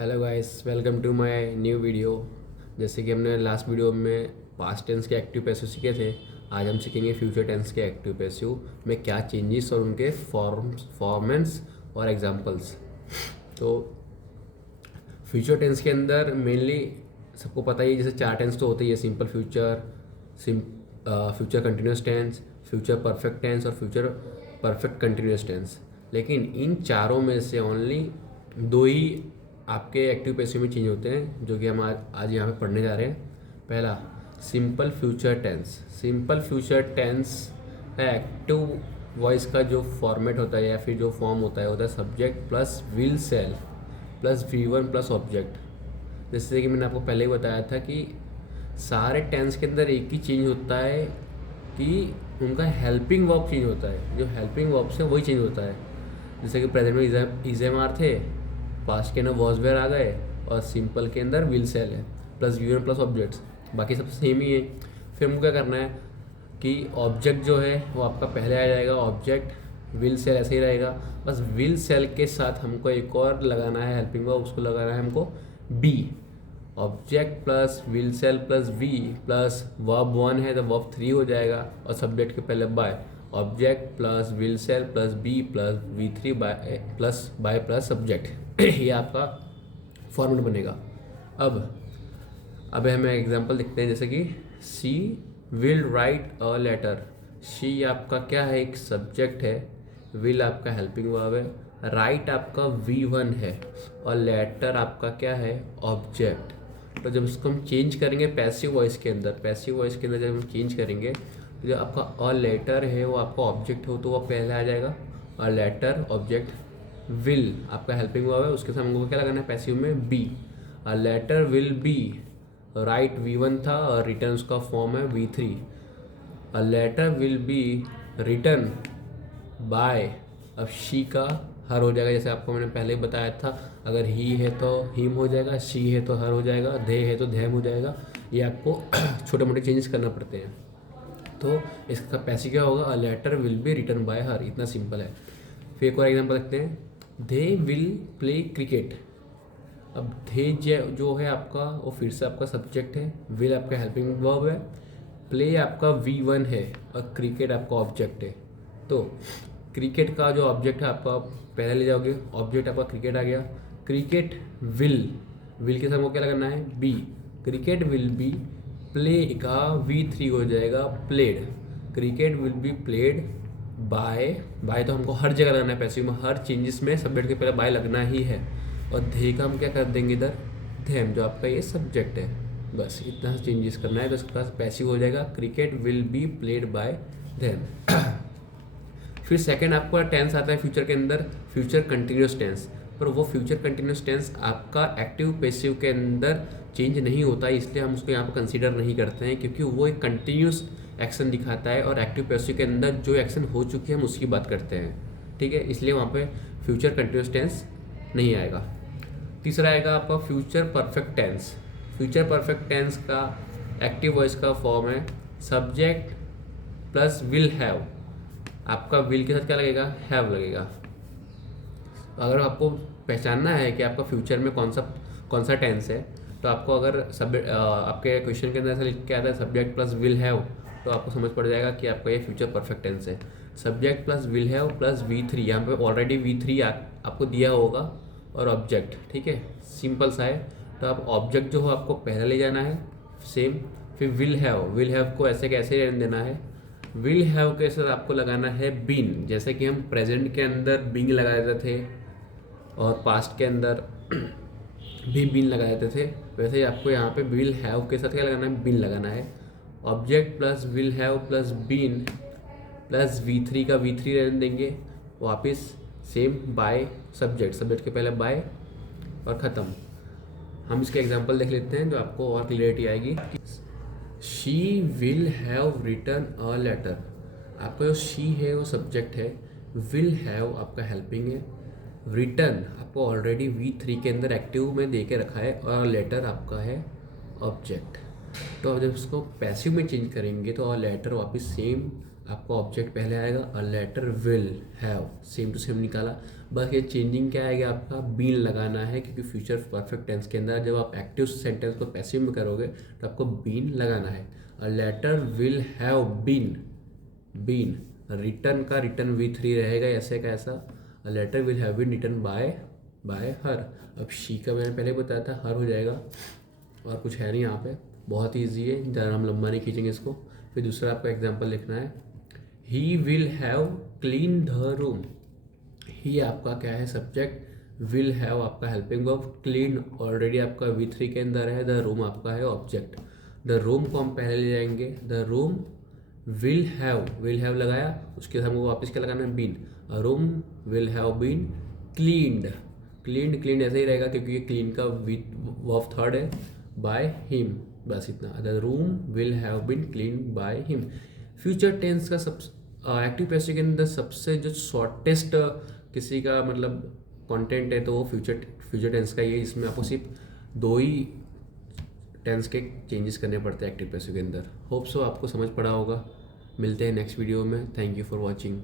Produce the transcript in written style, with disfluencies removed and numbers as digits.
Hello guys, welcome to my new video. जैसे कि हमने लास्ट वीडियो में पास्ट टेंस के एक्टिव पैसिव सीखे थे, आज हम सीखेंगे फ्यूचर टेंस के एक्टिव पैसिव में क्या चेंजेस और उनके फॉर्मेंस और एग्जांपल्स। तो फ्यूचर टेंस के अंदर मेनली सबको पता ही है, जैसे चार टेंस तो होते ही है: simple future, future continuous tense, future perfect tense और फ्यूचर परफेक्ट कंटिन्यूस टेंस। लेकिन इन चारों में से ओनली दो ही आपके एक्टिव पैसिव में चेंज होते हैं, जो कि हम आज यहाँ पे पढ़ने जा रहे हैं। पहला, simple future tense. Simple future tense है एक्टिव वॉइस का जो फॉर्मेट होता है या फिर जो फॉर्म होता है subject plus will self plus V1 plus object. जैसे कि मैंने आपको पहले ही बताया था कि सारे टेंस के अंदर एक ही चेंज होता है कि उनका हेल्पिंग वर्ब चेंज होता है। जो हेल्पिंग वर्ब्स है वही चेंज होता है। जैसे कि प्रेजेंट में इज एम आर थे, पास्ट के अंदर वॉज वेयर आ गए और सिंपल के अंदर विल सेल है प्लस V1 प्लस ऑब्जेक्ट्स, बाकी सब सेम ही है। फिर हमको क्या करना है कि ऑब्जेक्ट जो है वो आपका पहले आ जाएगा, ऑब्जेक्ट विल सेल ऐसे ही रहेगा, बस विल सेल के साथ हमको एक और लगाना है हेल्पिंग वर्ब, उसको लगाना है हमको be. Object plus will shall plus be plus verb 1 है तो वर्ब 3 हो जाएगा और सब्जेक्ट के पहले by. Object plus will shall plus be plus V3 by plus subject ये आपका फॉर्मेट बनेगा। अब हमें एग्जांपल देखते हैं, जैसे कि she will write a letter. She आपका क्या है, एक सब्जेक्ट है, विल आपका हेल्पिंग वर्ब है, राइट आपका V1 है और लेटर आपका क्या है, ऑब्जेक्ट। तो जब इसको हम चेंज करेंगे पैसिव वॉइस के अंदर, जब हम चेंज करेंगे तो जो आपका अ लेटर है वो आपका ऑब्जेक्ट हो तो वो पहले आ जाएगा, अ लेटर ऑब्जेक्ट। विल आपका हेल्पिंग वर्ब है, उसके साथ हमको क्या लगाना है पैसिव में be. A letter will be write V1 था और रिटर्न उसका फॉर्म है V3। A letter will be written by, अब शी का हर हो जाएगा, जैसे आपको मैंने पहले ही बताया था। अगर ही है तो हिम हो जाएगा, शी है तो हर हो जाएगा, दे है तो धैम हो जाएगा। ये आपको छोटे मोटे चेंजेस करना पड़ते हैं। तो इसका पैसिव क्या होगा, a letter will be written by her, इतना सिंपल है। फिर एक और एग्जांपल देखते हैं, दे विल प्ले क्रिकेट। अब दे जो है आपका वो फिर से आपका सब्जेक्ट है, विल आपका हेल्पिंग वर्ब है, प्ले आपका V1 है और क्रिकेट आपका ऑब्जेक्ट है। तो क्रिकेट का जो ऑब्जेक्ट है आपका पहले ले जाओगे, ऑब्जेक्ट आपका क्रिकेट आ गया। क्रिकेट विल के साथ वो क्या लगाना है, be. Cricket will be play का V3 हो जाएगा played. Cricket will be played by तो हमको हर जगह लगाना है पैसिव में, हर चेंजेस में सब्जेक्ट के पहले बाय लगना ही है। और धे का हम क्या कर देंगे इधर, धैम, जो आपका ये सब्जेक्ट है। बस इतना सा चेंजेस करना है तो इसका पैसिव हो जाएगा, cricket will be played by them. फिर सेकंड आपका टेंस आता है फ्यूचर के अंदर, फ्यूचर कंटिन्यूस टेंस। पर वो फ्यूचर कंटिन्यूस टेंस आपका एक्टिव पैसिव के अंदर चेंज नहीं होता है, इसलिए हम उसको यहाँ पर कंसीडर नहीं करते हैं, क्योंकि वो एक कंटिन्यूस एक्शन दिखाता है और एक्टिव पैसिव के अंदर जो एक्शन हो चुकी है हम उसकी बात करते हैं। ठीक है, इसलिए वहाँ पे फ्यूचर कंटिन्यूस टेंस नहीं आएगा। तीसरा आएगा आपका future perfect tense. Future perfect tense का एक्टिव वॉइस का फॉर्म है सब्जेक्ट प्लस विल हैव। आपका विल के साथ क्या लगेगा, हैव लगेगा। अगर आपको पहचानना है कि आपका फ्यूचर में कौन सा टेंस है, तो आपको अगर आपके क्वेश्चन के अंदर ऐसा लिख के आता है सब्जेक्ट प्लस विल हैव, तो आपको समझ पड़ जाएगा कि आपका ये फ्यूचर परफेक्ट टेंस है। Subject plus will have plus V3, यहाँ पे ऑलरेडी V3 आपको दिया होगा और ऑब्जेक्ट। ठीक है, सिंपल सा है। तो आप ऑब्जेक्ट जो हो आपको पहले ले जाना है सेम, फिर विल हैव को ऐसे कैसे रहने देना है, विल हैव के साथ आपको लगाना है बीन। जैसे कि हम प्रेजेंट के अंदर बीइंग लगा देते थे और पास्ट के अंदर भी बीन लगा देते थे, वैसे ही आपको यहाँ पे विल हैव के साथ क्या लगाना है, बीन लगाना है। Object plus will have plus been plus V3 का V3 रहने देंगे, वापस सेम बाय सब्जेक्ट के पहले बाय और ख़त्म। हम इसके एग्जांपल देख लेते हैं जो आपको और क्लियरिटी आएगी। She will have written a letter. आपका जो शी है वो सब्जेक्ट है, विल हैव आपका हेल्पिंग है, रिटर्न आपको ऑलरेडी V3 के अंदर एक्टिव में दे के रखा है और लेटर आपका है ऑब्जेक्ट। तो जब इसको पैसिव में चेंज करेंगे तो अ लेटर वापस सेम आपका ऑब्जेक्ट पहले आएगा, a letter will have, same to same निकाला। बस ये चेंजिंग क्या आएगा, आपका बीन लगाना है, क्योंकि फ्यूचर परफेक्ट टेंस के अंदर जब आप एक्टिव सेंटेंस को पैसिव में करोगे तो आपको बीन लगाना है। A letter will have been written का रिटर्न V3 रहेगा, ऐसे का ऐसा। A letter will have been written by her. अब शी का मैंने पहले बताया था, हर हो जाएगा, और कुछ है नहीं यहाँ पे, बहुत ईजी है, ज़रा हम लंबा नहीं खींचेंगे इसको। फिर दूसरा आपका एग्जाम्पल लिखना है, he will have clean the room. He आपका क्या है, सब्जेक्ट, विल हैव आपका हेल्पिंग वर्ब, क्लीन ऑलरेडी आपका V3 के अंदर है, द रूम आपका है ऑब्जेक्ट। द रूम को हम पहले ले जाएंगे, द रूम विल हैव लगाया, उसके साथ हमको वापस क्या लगाना है, been. A room will have been cleaned ऐसे ही रहेगा, क्योंकि ये क्लीन का वर्ब थर्ड है, बाय हिम, बस इतना। The room will have been clean by him. Future tense का सब एक्टिव पैसिव के अंदर सबसे जो शॉर्टेस्ट किसी का मतलब कंटेंट है तो वो फ्यूचर टेंस का ही है। इसमें आपको सिर्फ 2 ही टेंस के चेंजेस करने पड़ते हैं एक्टिव पैसिव के अंदर। होप सो आपको समझ पड़ा होगा। मिलते हैं नेक्स्ट वीडियो में। Thank you for watching.